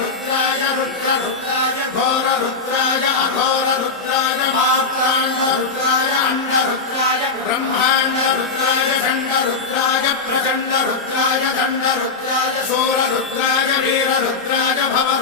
रुद्राय रुद्ररुद्राय घोररुद्राय अघोररुद्राय मात्राण्डरुद्राय अण्डरुद्राय ब्रह्माण्डरुद्राय चण्डरुद्राय प्रचण्डरुद्राय दण्डरुद्राय शूररुद्राय वीररुद्राय भव